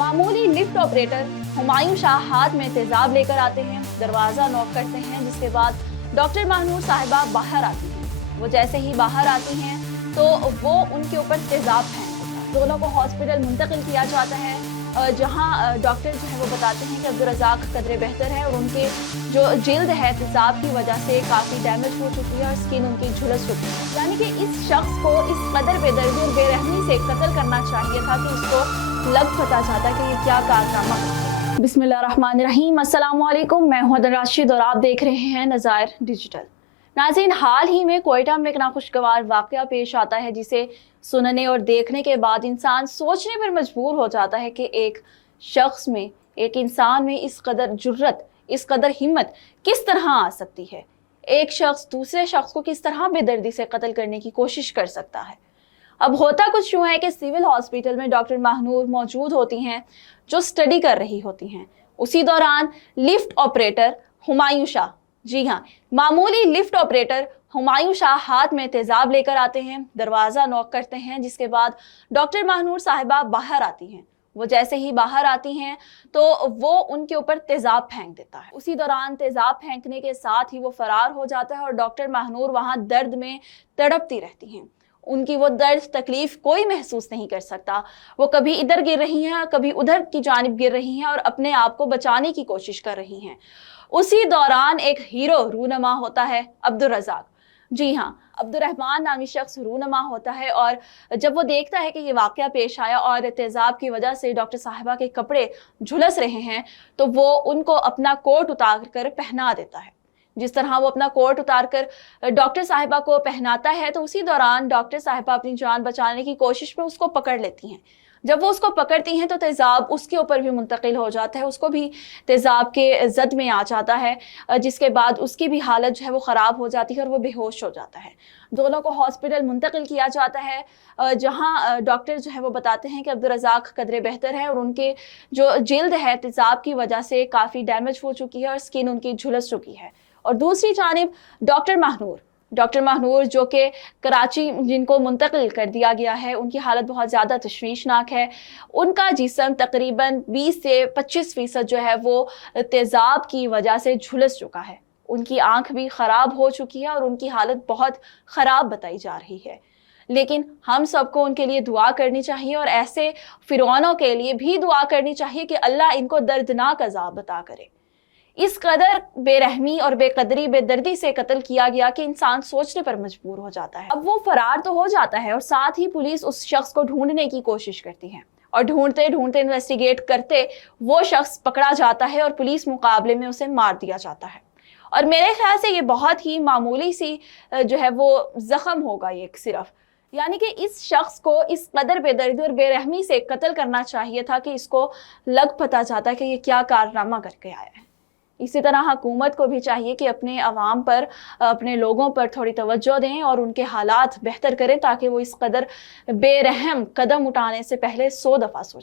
मामूली lift operator Humayun Shah हाथ में तेजाब लेकर आते हैं, दरवाजा नॉक करते हैं, जिसके बाद डॉक्टर महनूर साहिबा बाहर आती हैं। वो जैसे ही बाहर आती हैं तो वो उनके ऊपर तेजाब फेंक देता है। दोनों को हॉस्पिटल मुंतकिल किया जाता है, जहां डॉक्टर जो है वो बताते हैं कि अब्दुर्रज़ाक कदरे बेहतर है और उनके जो जिल्द है तेजाब की वजह से काफ़ी डैमेज हो चुकी है और स्किन उनकी झुलस चुकी है। यानी कि इस शख्स को इस कदर बेदर्दी और बेरहमी से कत्ल करना चाहिए था कि उसको लग पता चाहता कि ये क्या कारनामा है। बिस्मिल्लाहिर्रहमानिर्रहीम, अस्सलाम वालेकुम। मैं हूं अदन राशिद और आप देख रहे हैं नज़ायर डिजिटल। नाज़रीन, हाल ही में कोयटा में एक नाखुशगवार वाक़या पेश आता है जिसे सुनने और देखने के बाद इंसान सोचने पर मजबूर हो जाता है कि एक शख्स में, एक इंसान में इस कदर जुर्रत, इस कदर हिम्मत किस तरह आ सकती है। एक शख्स दूसरे शख्स को किस तरह बेदर्दी से कत्ल करने की कोशिश कर सकता है। अब होता कुछ यूँ है कि सिविल हॉस्पिटल में डॉक्टर महनूर मौजूद होती हैं जो स्टडी कर रही होती हैं। उसी दौरान लिफ्ट ऑपरेटर हुमायूं शाह, जी हाँ, मामूली लिफ्ट ऑपरेटर हुमायूं शाह हाथ में तेजाब लेकर आते हैं, दरवाजा नॉक करते हैं, जिसके बाद डॉक्टर महनूर साहिबा बाहर आती हैं। वो जैसे ही बाहर आती हैं तो वो उनके ऊपर तेजाब फेंक देता है। उसी दौरान तेजाब फेंकने के साथ ही वो फरार हो जाता है और डॉक्टर महनूर वहां दर्द में तड़पती रहती हैं। उनकी वो दर्द तकलीफ कोई महसूस नहीं कर सकता। वो कभी इधर गिर रही हैं, कभी उधर की जानिब गिर रही हैं और अपने आप को बचाने की कोशिश कर रही हैं। उसी दौरान एक हीरो रूनमा होता है, अब्दुर्रज़ाक। जी हाँ, अब्दुर्रहमान नामी शख्स रूनमा होता है और जब वो देखता है कि ये वाकया पेश आया और तेजाब की वजह से डॉक्टर साहिबा के कपड़े झुलस रहे हैं तो वो उनको अपना कोट उतार कर पहना देता है। जिस तरह वो अपना कोट उतार कर डॉक्टर साहिबा को पहनाता है तो उसी दौरान डॉक्टर साहिबा अपनी जान बचाने की कोशिश में उसको पकड़ लेती हैं। जब वो उसको पकड़ती हैं तो तेजाब उसके ऊपर भी मुंतकिल हो जाता है, उसको भी तेजाब के जद में आ जाता है, जिसके बाद उसकी भी हालत जो है वो ख़राब हो जाती है और वो बेहोश हो जाता है। दोनों को हॉस्पिटल मुंतकिल किया जाता है, जहां डॉक्टर जो है वो बताते हैं कि अब्दुर्रज़ाक कदरे बेहतर है और उनके जो जिल्द है तेजाब की वजह से काफ़ी डैमेज हो चुकी है और स्किन उनकी झुलस चुकी है। और दूसरी जानिब डॉक्टर महनूर जो कि कराची जिनको मुंतकिल कर दिया गया है, उनकी हालत बहुत ज़्यादा तशवीशनाक है। उनका जिस्म तकरीबन 20 से 25% जो है वो तेज़ाब की वजह से झुलस चुका है। उनकी आंख भी ख़राब हो चुकी है और उनकी हालत बहुत ख़राब बताई जा रही है। लेकिन हम सबको उनके लिए दुआ करनी चाहिए और ऐसे फिरौनों के लिए भी दुआ करनी चाहिए कि अल्लाह इनको दर्दनाक अज़ाब अता करे। इस कदर बेरहमी और बेकदरी बेदर्दी से कत्ल किया गया कि इंसान सोचने पर मजबूर हो जाता है। अब वो फरार तो हो जाता है और साथ ही पुलिस उस शख्स को ढूंढने की कोशिश करती है और ढूंढते ढूंढते इन्वेस्टिगेट करते वो शख्स पकड़ा जाता है और पुलिस मुकाबले में उसे मार दिया जाता है। और मेरे ख्याल से ये बहुत ही मामूली सी जो है वो जख्म होगा ये सिर्फ, यानी कि इस शख्स को इस कदर बेदर्दी और बेरहमी से कत्ल करना चाहिए था कि इसको लग पता चाहता कि ये क्या कारनामा करके आया है। इसी तरह हुकूमत को भी चाहिए कि अपने अवाम पर, अपने लोगों पर थोड़ी तवज्जो दें और उनके हालात बेहतर करें ताकि वो इस कदर बेरहम कदम उठाने से पहले 100 दफ़ा सोचें।